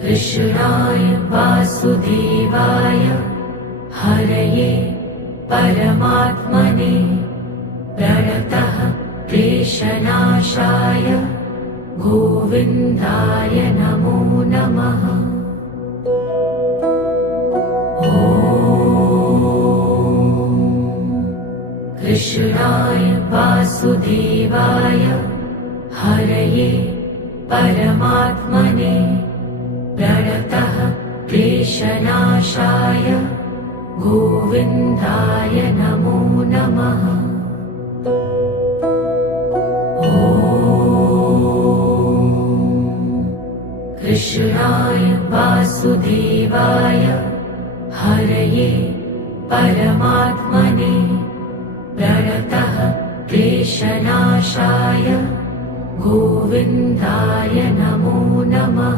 कृष्णाय वासुदेवाय हरये परमात्मने प्रणतः क्लेशनाशाय गोविन्दाय नमो नमः। कृष्णाय वासुदेवाय हरये परमात्मने प्रणतः क्लेशनाशाय गोविन्दाय नमो नमः। कृष्णाय वासुदेवाय हरये परमात्मने प्रणतः क्लेशनाशाय गोविन्दाय नमो नमः।